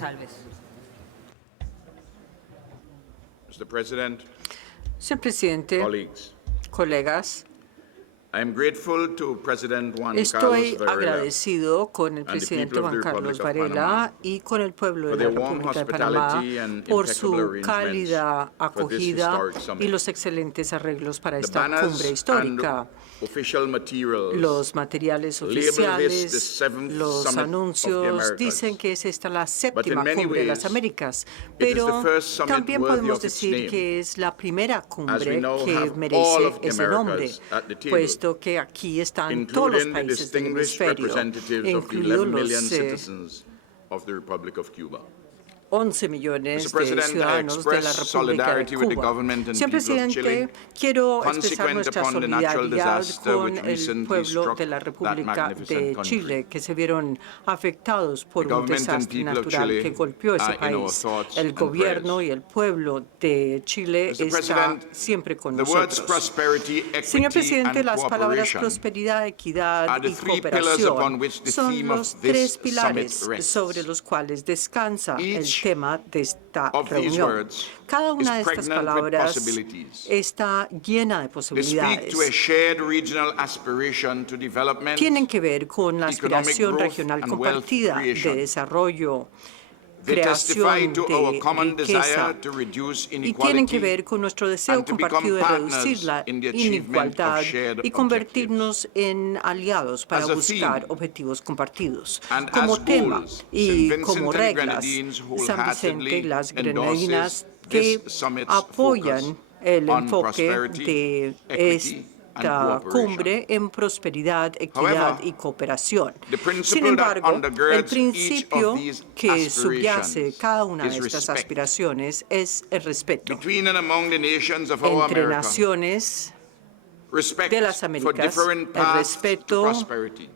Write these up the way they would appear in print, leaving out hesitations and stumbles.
Gonsalves. Mr. President, Señor presidente, colleagues, colegas, I am grateful to President Juan estoy Carlos Varela agradecido con el and the presidente people of Juan the Carlos Republic of Varela Panama y con el pueblo for de la their warm República de Panamá hospitality and por impeccable su arrangements cálida for this acogida historic y summit. los excelentes arreglos para The esta banners cumbre histórica. and official materials Los materiales label this the oficiales, seventh los summit of the anuncios Americas. dicen que es esta la But séptima in many cumbre de las ways, Américas, it is the pero first summit también worthy podemos of its decir name, que es la primera as we cumbre now que have all merece of the ese nombre, Americas at the table, puesto que aquí están todos los including the países del distinguished hemisferio, representatives of the incluidos 11 million los citizens of the Republic of Cuba. 11 millones Mr. President, de ciudadanos de la express República de solidarity with the Cuba. government and Señor people of presidente, Chile, quiero expresar consequent nuestra upon the natural solidaridad disaster con which el recently pueblo struck de la that República magnificent de country. Chile, que se vieron afectados por The un government and desastre people of natural Chile que golpeó ese are in our país. thoughts El and gobierno prayers. y el pueblo de Chile Mr. está President, siempre con the words nosotros. prosperity, Señor equity, presidente, and las palabras cooperation prosperidad, equidad are the y three pillars upon cooperación which the son theme of los this tres summit pilares rests. sobre los cuales descansa el Each tema de esta of these reunión. words Cada is una de estas pregnant with palabras possibilities. está llena de They speak posibilidades. to a shared regional aspiration to development, Tienen que ver con la economic aspiración growth, regional and wealth compartida de creation. desarrollo, They testify creación to our de common riqueza, desire to reduce y tienen que inequality ver con nuestro deseo and to become compartido de reducir partners la in the achievement of inigualdad shared y convertirnos en aliados para As a buscar theme, objetivos compartidos. and Como as tema goals, y St. como Vincent and reglas, Grenadines San wholeheartedly Vicente y las endorses Granadinas que this summit's apoyan focus el on enfoque prosperity, de equity, and esta cooperation. cumbre en prosperidad, equidad However, y cooperación. the principle Sin that embargo, el undergirds each principio of these que subyace aspirations cada una de is estas respect. aspiraciones es el respeto Between and among the nations of our entre America, naciones respect de las for Américas, different el paths to respeto prosperity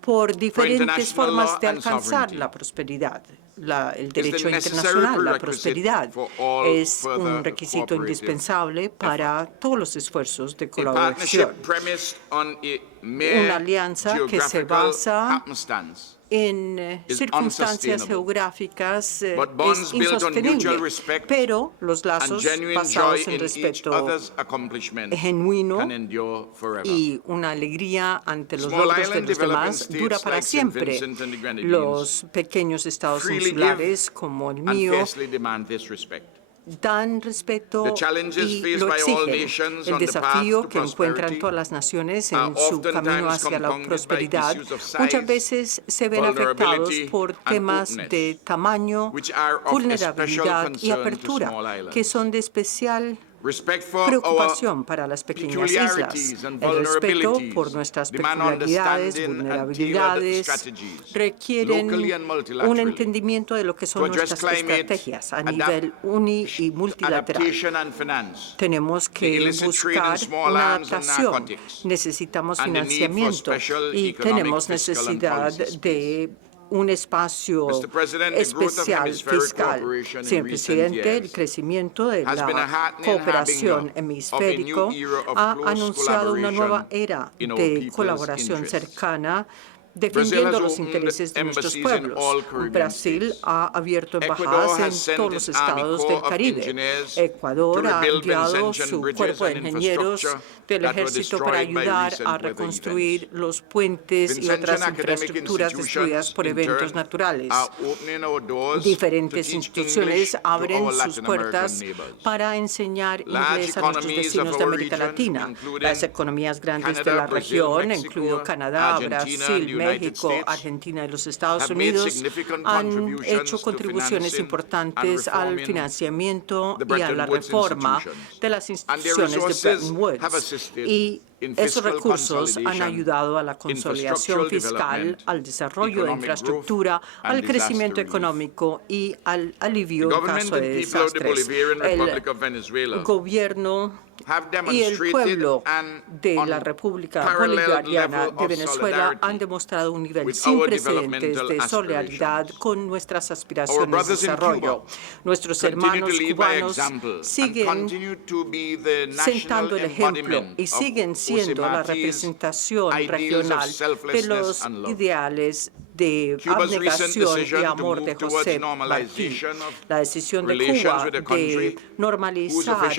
por diferentes international formas law de and alcanzar sovereignty la prosperidad. El the derecho necessary internacional, la prerequisite prosperidad, for all es further un requisito cooperative indispensable para todos los esfuerzos de A colaboración. partnership premised on a Una mere alianza que se geographical basa happenstance en is circunstancias unsustainable. geográficas But bonds es built on mutual insostenible, respect pero los and lazos genuine joy basados en in each respeto other's accomplishments genuino can endure forever. y una alegría ante los Small logros de island los demás developing dura states para like St. siempre. Vincent and the Grenadines Los pequeños estados freely insulares give como el and mío fiercely demand this respect. dan respeto The challenges y faced lo by all exigen. nations El on the path desafío to que encuentran prosperity todas las naciones are en su camino oftentimes hacia la compounded by prosperidad issues of size, muchas veces se ven afectados vulnerability, por and temas openness, de tamaño, which are of vulnerabilidad especial y concern to apertura, small islands. que son de especial Respect for preocupación para las pequeñas islas. peculiarities and El respeto vulnerabilities por nuestras demand peculiaridades, understanding and vulnerabilidades, tailored strategies, requieren locally and un multilaterally, entendimiento de lo que to son address nuestras climate, estrategias a nivel uni y multilateral. adaptation and finance, Tenemos the que illicit trade in buscar small una arms and adaptación. narcotics, Necesitamos and the need for financiamiento special y economic, tenemos fiscal, and necesidad policy space. de un espacio Mr. President, the growth of especial hemispheric fiscal. cooperation in Señor recent presidente, el years crecimiento de has been a la heartening cooperación harbinger hemisférico of a new era of ha close anunciado una nueva era in our de people's colaboración interests. cercana Brazil defendiendo has los opened intereses de nuestros embassies in pueblos. all Caribbean Brasil states. ha abierto Ecuador embajadas has en sent todos los its Army estados Corps del of Caribe. Engineers Ecuador to ha rebuild enviado Vincentian su bridges cuerpo de and ingenieros infrastructure del that were ejército para destroyed by ayudar recent a weather reconstruir events. los puentes y Vincentian otras academic infraestructuras destruidas institutions, por in eventos turn, naturales. are opening our doors Diferentes to teach instituciones English to abren our sus Latin American puertas neighbors. para enseñar Large inglés a nuestros economies vecinos of de our América region, Latina. including Las economías grandes de Canada, la Brazil, región, Mexico, incluido Canadá, Argentina, Brasil, and the United México, States, Argentina y los Estados have made Unidos significant han contributions hecho to contribuciones financing importantes and al reforming financiamiento the y a Bretton la Woods reforma institutions. de las And their instituciones de resources Bretton have Woods. assisted Y in esos fiscal recursos han consolidation, ayudado a la consolidación infrastructural fiscal, development, al desarrollo de economic infraestructura, growth, and al crecimiento disaster relief. económico y al alivio The en government caso and de people of the desastres. Bolivarian Republic of El Venezuela gobierno have y el demonstrated pueblo an de la República unparalleled Bolivariana level de of Venezuela han solidarity demostrado un nivel with sin our precedentes developmental de solidaridad aspirations. con nuestras Our aspiraciones de brothers in desarrollo. Cuba Nuestros continue hermanos to lead by cubanos example and siguen continue to be the national sentando el ejemplo embodiment y of siguen open siendo la representación regional de los ideales de abnegación y amor de José Martí. La decisión de Cuba de normalizar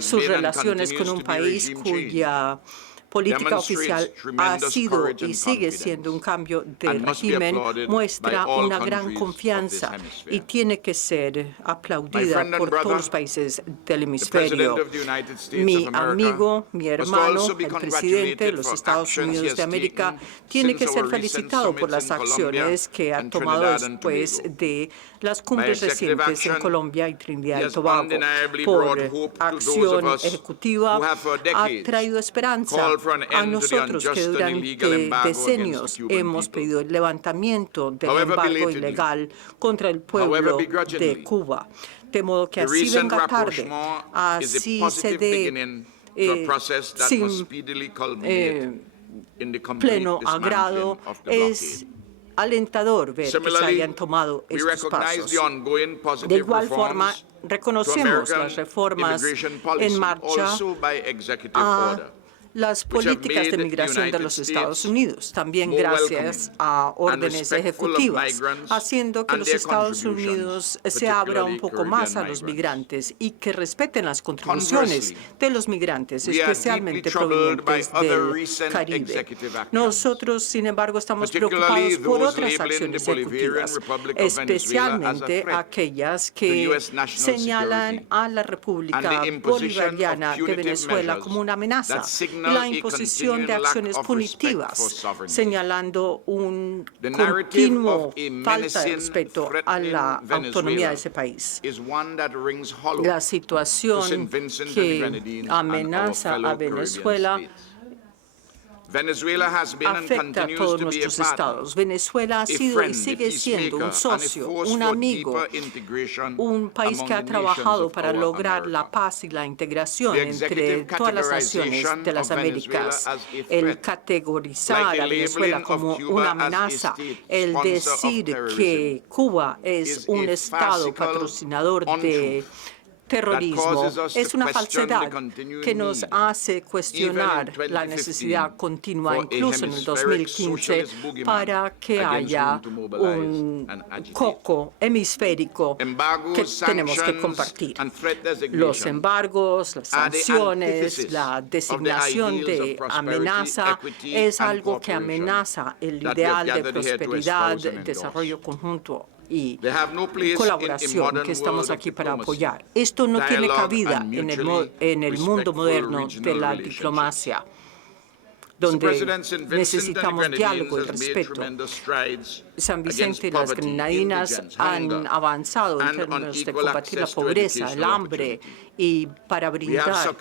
sus relaciones con un país cuya política oficial ha sido y sigue siendo un cambio de régimen muestra una gran confianza y tiene que ser aplaudida por todos los países del hemisferio. Mi amigo, mi hermano, el presidente de los Estados Unidos de América, tiene que ser felicitado por las acciones que ha tomado después de las cumbres recientes en Colombia y Trinidad y Tobago. Por acción ejecutiva ha traído esperanza a nosotros que durante decenios hemos pedido el levantamiento del embargo ilegal contra el pueblo de Cuba. De modo que así venga tarde, así se dé sin pleno agrado, es alentador ver que se hayan tomado estos pasos. De igual forma, reconocemos las reformas en marcha a las políticas de migración de los Estados Unidos, también gracias a órdenes ejecutivas, haciendo que los Estados Unidos se abra un poco más a los migrantes y que respeten las contribuciones de los migrantes, especialmente provenientes del Caribe. Nosotros, sin embargo, estamos preocupados por otras acciones ejecutivas, especialmente aquellas que señalan a la República Bolivariana de Venezuela como una amenaza, la imposición de acciones punitivas, señalando un continuo falta de respeto a la autonomía de ese país. La situación que amenaza a Venezuela afecta a todos nuestros estados. Venezuela ha sido y sigue siendo un socio, un amigo, un país que ha trabajado para lograr la paz y la integración entre todas las naciones de las Américas. El categorizar a Venezuela como una amenaza, el decir que Cuba es un estado patrocinador de terrorismo es una falsedad que nos hace cuestionar la necesidad continua, incluso en el 2015, para que haya un coco hemisférico que tenemos que compartir. Los embargos, las sanciones, la designación de amenaza es algo que amenaza el ideal de prosperidad, desarrollo conjunto y colaboración que estamos aquí para apoyar. Esto no tiene cabida en el mundo moderno de la diplomacia, donde necesitamos diálogo y respeto. San Vicente y las Granadinas han avanzado en términos de combatir la pobreza, el hambre y para brindar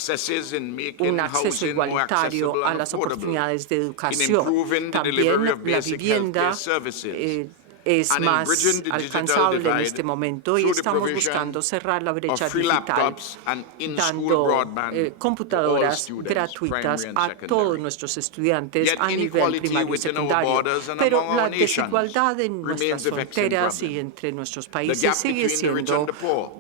un acceso igualitario a las oportunidades de educación. También la vivienda es más alcanzable en este momento y estamos buscando cerrar la brecha digital, dando computadoras gratuitas a todos nuestros estudiantes a nivel primario y secundario. Pero la desigualdad en nuestras fronteras y entre nuestros países sigue siendo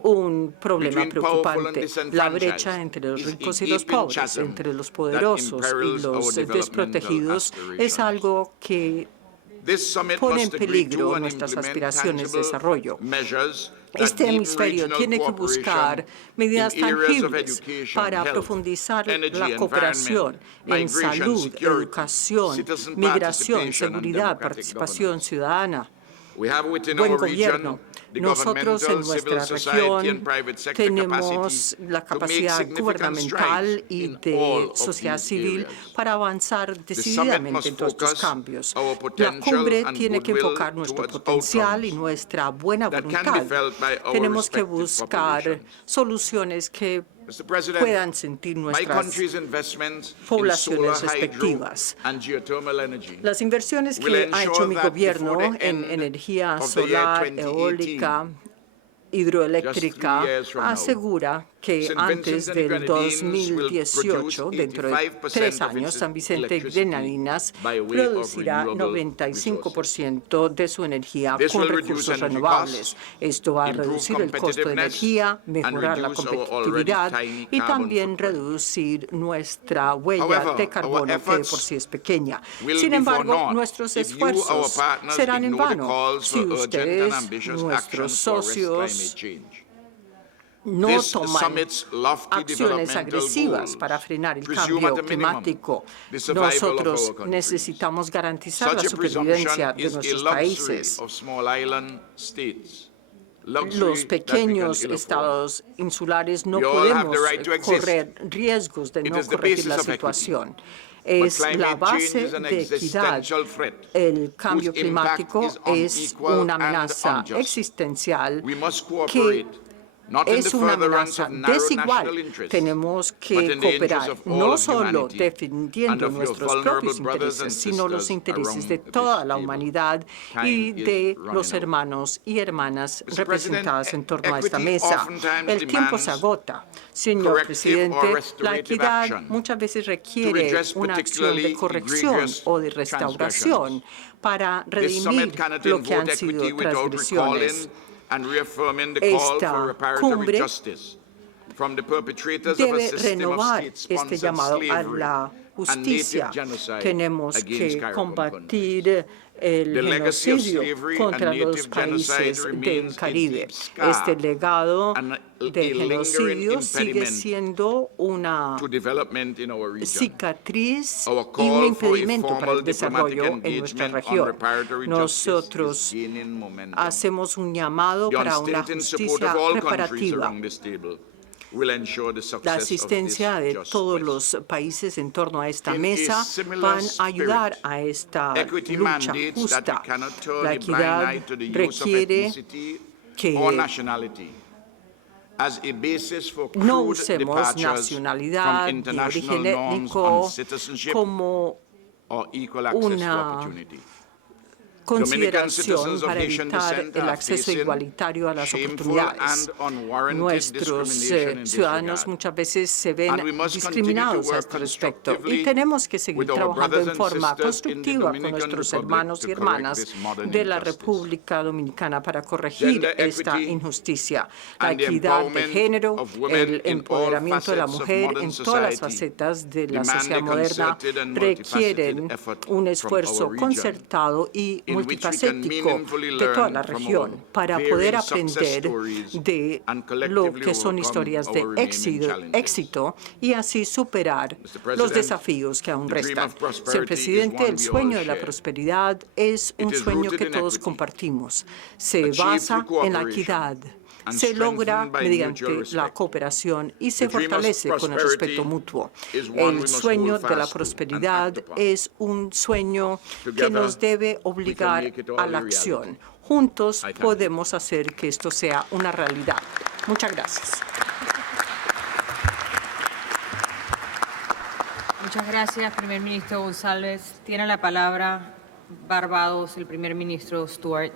un problema preocupante. La brecha entre los ricos y los pobres, entre los poderosos y los desprotegidos, es algo que pone en peligro nuestras aspiraciones de desarrollo. Este hemisferio tiene que buscar medidas tangibles para profundizar la cooperación en salud, educación, migración, seguridad, participación ciudadana, buen gobierno. Nosotros en nuestra región tenemos la capacidad gubernamental y de sociedad civil para avanzar decididamente en todos estos cambios. La cumbre tiene que enfocar nuestro potencial y nuestra buena voluntad. Tenemos que buscar soluciones que puedan sentir nuestras poblaciones respectivas. Las inversiones que ha hecho mi gobierno en energía solar, eólica, hidroeléctrica, asegura que antes del 2018, dentro de 3 años, San Vicente y Granadinas producirá 95% de su energía con recursos renovables. Esto va a reducir el costo de energía, mejorar la competitividad y también reducir nuestra huella de carbono, que de por sí es pequeña. Sin embargo, nuestros esfuerzos serán en vano si ustedes, nuestros socios, no toman acciones agresivas para frenar el cambio climático. Nosotros necesitamos garantizar la supervivencia de nuestros países. Los pequeños estados insulares no podemos correr riesgos de no corregir la situación. Es la base de equidad. El cambio climático es una amenaza existencial que es una amenaza desigual. Tenemos que cooperar no solo defendiendo nuestros propios intereses, sino los intereses de toda la humanidad y de los hermanos y hermanas representadas en torno a esta mesa. El tiempo se agota. Señor presidente, la equidad muchas veces requiere una acción de corrección o de restauración para redimir lo que han sido transgresiones. Esta cumbre debe renovar este llamado a la justicia. Tenemos que combatir el genocidio contra los países del Caribe. Este legado de genocidio sigue siendo una cicatriz y un impedimento para el desarrollo en nuestra región. Nosotros hacemos un llamado para una justicia reparativa. La asistencia de todos los países en torno a esta mesa van a ayudar a esta lucha justa. La equidad requiere que no usemos nacionalidad ni origen étnico como una consideración para evitar el acceso igualitario a las oportunidades. Nuestros ciudadanos muchas veces se ven discriminados a este respecto y tenemos que seguir trabajando en forma constructiva con nuestros hermanos y hermanas de la República Dominicana para corregir esta injusticia. La equidad de género, el empoderamiento de la mujer en todas las facetas de la sociedad moderna requieren un esfuerzo concertado y multifacético de toda la región para poder aprender de lo que son historias de éxito y así superar los desafíos que aún restan. Señor presidente, el sueño de la prosperidad es un sueño que todos compartimos. Se basa en la equidad. Se logra mediante la cooperación y se fortalece con el respeto mutuo. El sueño de la prosperidad es un sueño que nos debe obligar a la acción. Juntos podemos hacer que esto sea una realidad. Muchas gracias. Muchas gracias, primer ministro Gonsalves. Tiene la palabra Barbados, el primer ministro Stuart.